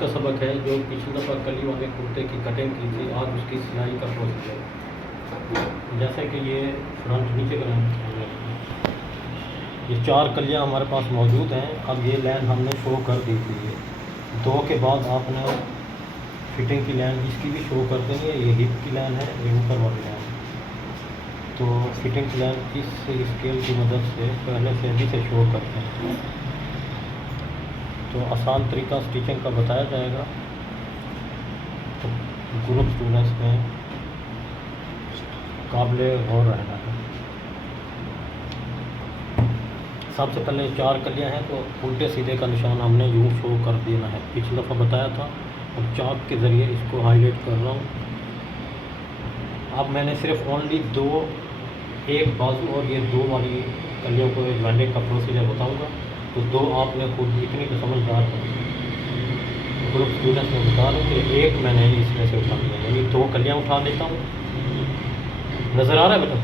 का सबक है जो पिछली दफ़ा कली वाले कुर्ते की कटिंग की थी, आज उसकी सिलाई का प्रोसीजर। जैसे कि ये फ्रंट नीचे का ये 4 कलियाँ हमारे पास मौजूद हैं। अब ये लाइन हमने शो कर दी थी। ये 2 के बाद आपने फिटिंग की लाइन इसकी भी शो कर देनी है। ये हिप की लाइन है, ये ऊपर वाली लाइन। तो फिटिंग की लाइन इस स्केल की मदद से पहले से भी से शो करते हैं। तो आसान तरीका स्टिचिंग का बताया जाएगा, तो ग्रुप स्टूडेंट्स में काबिल गौर रहना है। सबसे पहले 4 कलियां हैं, तो उल्टे सीधे का निशान हमने यूँ शो कर देना है। पिछली दफ़ा बताया था। अब चाक के ज़रिए इसको हाईलाइट कर रहा हूँ। अब मैंने सिर्फ ओनली 2, एक बाजू और ये 2 वाली कलियों को ज्वाइंटिंग का प्रोसीजर बताऊँगा। तो 2 आपने खुद इतनी तो समझदार है, ग्रुप स्टूडेंट्स में बता रहे कि एक मैंने इसमें से उठा लिया, यानी 2 कलियाँ उठा लेता हूँ। नज़र आ रहा है बेटा?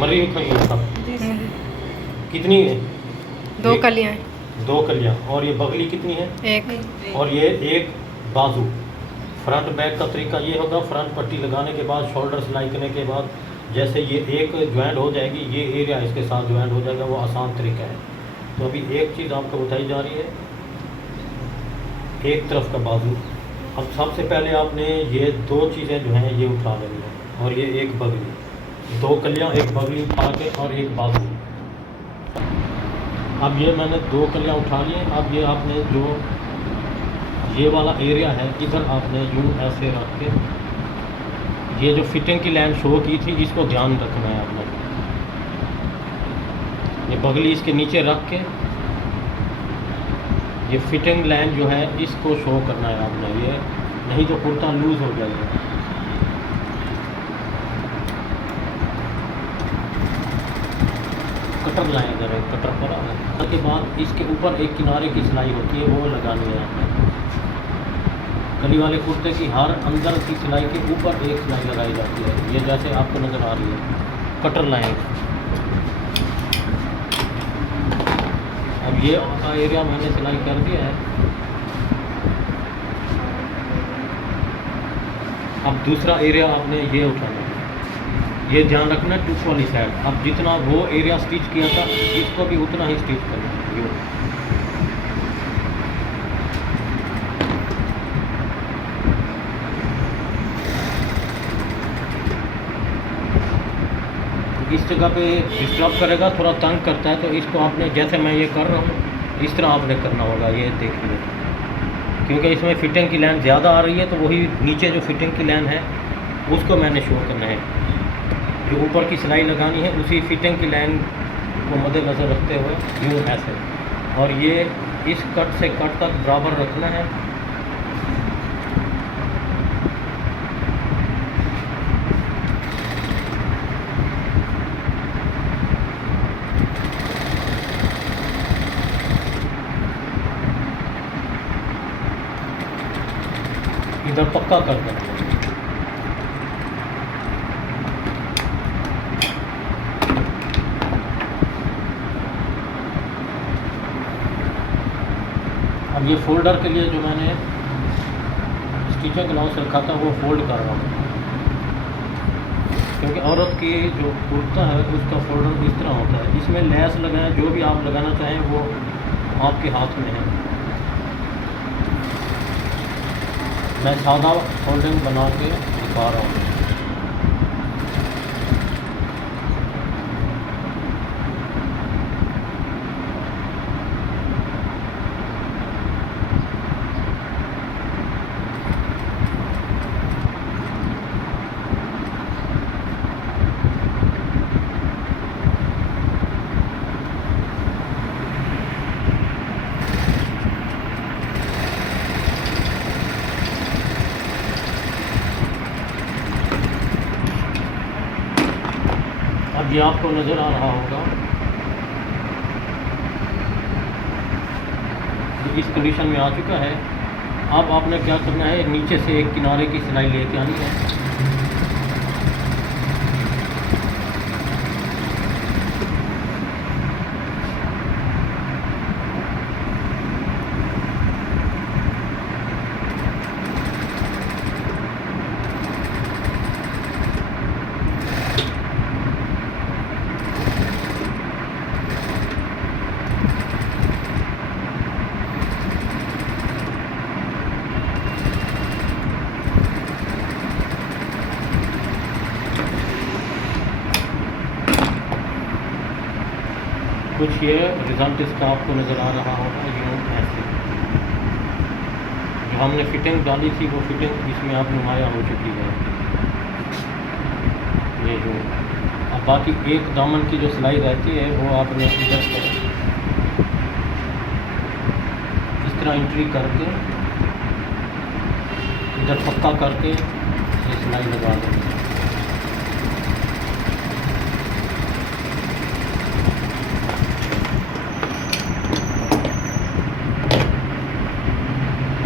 मरी हुई उठा कितनी है? 2 कलियाँ। 2 कलियाँ। और ये बगली कितनी है? 1। और ये एक बाजू। फ्रंट बैक का तरीका ये होगा, फ्रंट पट्टी लगाने के बाद, शोल्डर सिलाई करने के बाद जैसे ये एक ज्वाइंट हो जाएगी, ये एरिया इसके साथ ज्वाइंट हो जाएगा। वो आसान तरीका है। तो अभी एक चीज़ आपको बताई जा रही है, एक तरफ का बाजू। अब सबसे पहले आपने ये 2 चीज़ें जो हैं ये उठा लेनी है, और ये एक बगली, 2 कलियाँ, एक बगली उठा के और एक बाजू। अब ये मैंने 2 कलियाँ उठा ली। अब ये आपने जो ये वाला एरिया है, इधर आपने यूँ ऐसे रख के ये जो फिटिंग की लाइन शो की थी, इसको ध्यान रखना है आपने। ये बगली इसके नीचे रख के ये फिटिंग लाइन जो है इसको शो करना है आपने। ये नहीं तो कुर्ता लूज़ हो जाएगा। कटर लाएँ इधर, कटर पर उसके बाद इसके ऊपर एक किनारे की सिलाई होती है, वो लगानी है आपने। गली वाले कुर्ते की हर अंदर की सिलाई के ऊपर एक सिलाई लगाई जाती है, ये जैसे आपको नज़र आ रही है। Cutter line. अब ये एरिया मैंने सिलाई कर दिया है। अब दूसरा एरिया आपने ये उठाना है। ये ध्यान रखना टुक वाली साइड। अब जितना वो एरिया स्टिच किया था, इसको भी उतना ही स्टिच करना है। इस जगह पे डिस्टर्ब करेगा, थोड़ा तंग करता है, तो इसको आपने जैसे मैं ये कर रहा हूँ इस तरह आपने करना होगा। ये देखिए, क्योंकि इसमें फिटिंग की लाइन ज़्यादा आ रही है, तो वही नीचे जो फिटिंग की लाइन है उसको मैंने शो करना है। जो ऊपर की सिलाई लगानी है उसी फिटिंग की लाइन को मद्देनज़र रखते हुए यूँ ऐसे, और ये इस कट से कट तक बराबर रखना है। इधर पक्का कर देना। अब ये फोल्डर के लिए जो मैंने स्टिचिंग अलाउंस रखा था वो फोल्ड कर रहा हूँ, क्योंकि औरत की जो कुर्ता है उसका फोल्डर इस तरह होता है। इसमें लेस लगाएं, जो भी आप लगाना चाहें वो आपके हाथ में है। मैं सादा फोल्डिंग बना के दिखा रहा हूँ। अब ये आपको नज़र आ रहा होगा, इस कंडीशन में आ चुका है। अब आपने क्या करना है, नीचे से एक किनारे की सिलाई लेके आनी है। कुछ ये रिज़ल्ट इसका आपको नज़र आ रहा होगा, यूँ ऐसे जो हमने फिटिंग डाली थी वो फिटिंग इसमें अब नुमाया हो चुकी है, ये यूँ। अब बाकी एक दामन की जो सिलाई रहती है वो आपने इधर से इस तरह एंट्री करके इधर पक्का करके ये सिलाई लगा देंगे।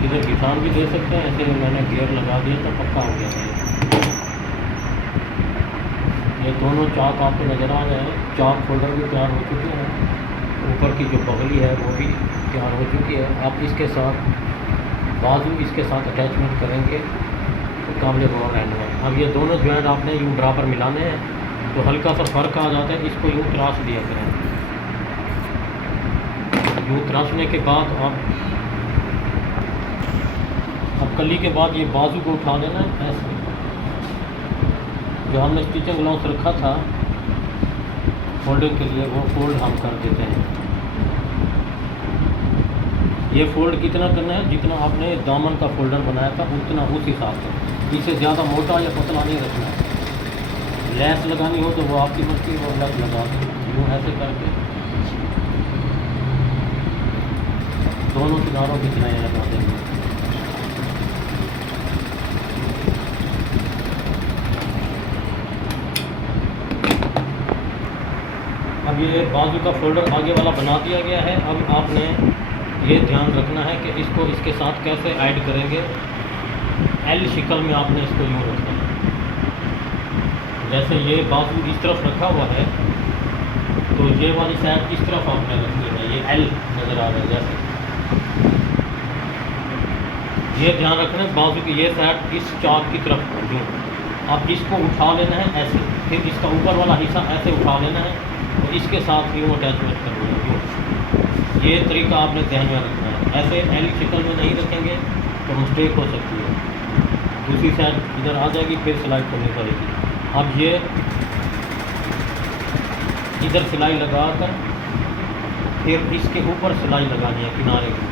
इधर किसान भी दे सकते हैं, ऐसे मैंने गियर लगा दिया तो पक्का हो गया है। ये दोनों चाक आपको नज़र आ रहे हैं, चाक फोल्डर भी तैयार हो चुके हैं, ऊपर की जो बगली है वो भी तैयार हो चुकी है। आप इसके साथ बाजू इसके साथ अटैचमेंट करेंगे तो काबिल गौर रहने वाला। अब ये दोनों जॉइंट आपने यूँ बराबर मिलाने हैं, तो हल्का सा फ़र्क आ जाता है, इसको यूँ त्रास दिया करें। यूँ त्रासने के बाद अब कली के बाद ये बाजू को उठा लेना है ऐसे, जो हमने स्टिचिंग अलाउंस रखा था फोल्डिंग के लिए वो फोल्ड हम कर देते हैं। ये फोल्ड कितना करना है, जितना आपने दामन का फोल्डर बनाया था उतना उस हिसाब से, इससे ज़्यादा मोटा या पतला नहीं रखना है। लेस लगानी हो तो वो आपकी मर्जी, वो लेस लगा दें यूँ ऐसे करके दोनों किनारों की सिलाई लगा देंगे। अब ये बाजू का फोल्डर आगे वाला बना दिया गया है। अब आपने ये ध्यान रखना है कि इसको इसके साथ कैसे ऐड करेंगे। एल शिकल में आपने इसको यूँ रखना है, जैसे ये बाजू इस तरफ रखा हुआ है तो ये वाली साइड इस तरफ आपने रखनी है, ये एल नज़र आ रहा है जैसे। ये ध्यान रखना है बाजू की ये साइड इस चाक की तरफ हो यूँ। अब इसको उठा लेना है ऐसे, फिर इसका ऊपर वाला हिस्सा ऐसे उठा लेना है और इसके साथ यूँ अटैचमेंट करना है यूँ। ये तरीका आपने ध्यान में रखना है, ऐसे एल शिकल में नहीं रखेंगे तो मिस्टेक हो सकती है। दूसरी साइड इधर आ जाएगी, फिर सिलाई करनी पड़ेगी। अब ये इधर सिलाई लगा कर फिर इसके ऊपर सिलाई लगानी है किनारे की।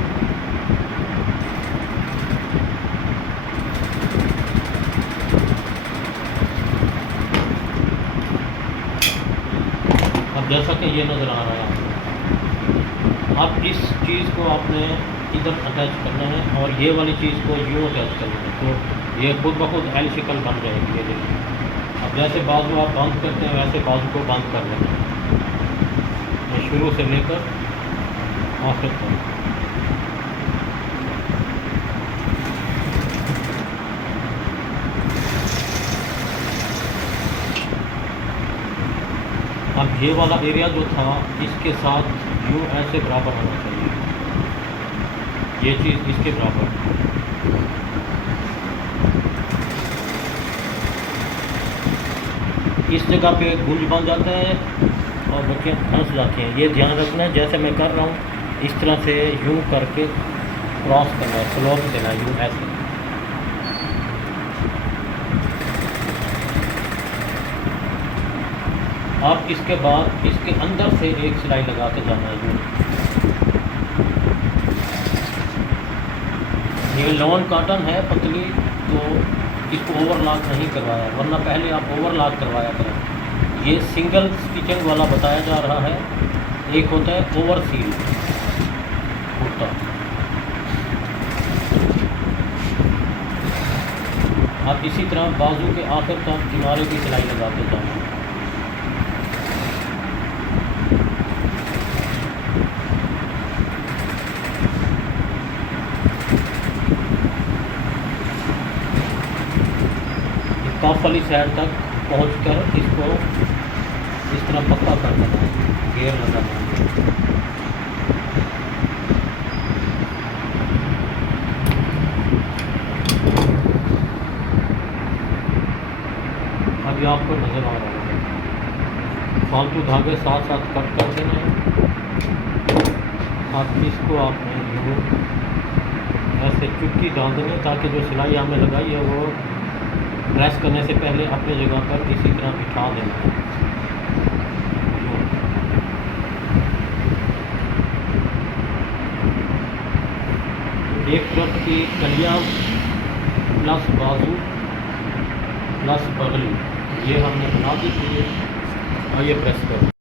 अब जैसा कि ये नज़र आ रहा है आपको, अब इस चीज़ को आपने इधर अटैच करना है और ये वाली चीज़ को यूँ अटैच करना है, तो ये खुद ब खुद एल शिकल बन जाएगी। ये देखिए, अब जैसे बाजू आप बंद करते हैं वैसे बाजू को बंद कर लेना है, शुरू से लेकर आखिर तक। अब ये वाला एरिया जो था इसके साथ यूँ ऐसे बराबर होना चाहिए, ये चीज़ इसके बराबर। इस जगह पे गुंज बन जाता है और बच्चे फंस जाते हैं। ये ध्यान रखना है, जैसे मैं कर रहा हूँ इस तरह से यूँ करके क्रॉस करना है, स्लोप देना है यूँ ऐसे। आप इसके बाद इसके अंदर से एक सिलाई लगा के जाना है यूँ। ये लॉन कॉटन है पतली, तो इसको ओवरलॉक नहीं करवाया, वरना पहले आप ओवरलॉक करवाया करें। ये सिंगल स्टिचिंग वाला बताया जा रहा है, एक होता है ओवर सील कुर्ता। आप इसी तरह बाजू के आखिर तक किनारे की सिलाई लगाते जाना। कफ वाली साइड तक पहुंचकर इसको इस तरह पक्का कर देना है, गियर लगाना है। अभी आपको नज़र आ रहा है, फालतू धागे साथ साथ कट कर देना है। अब इसको आपने यूँ ऐसे चुटकी डाल देनी ताकि जो सिलाई हमने लगाई है वो प्रेस करने से पहले अपनी जगह पर इसी तरह बिठा देना है। एक तरफ की कलियाँ प्लस बाजू प्लस बगली ये हमने बना दी थी और ये प्रेस कर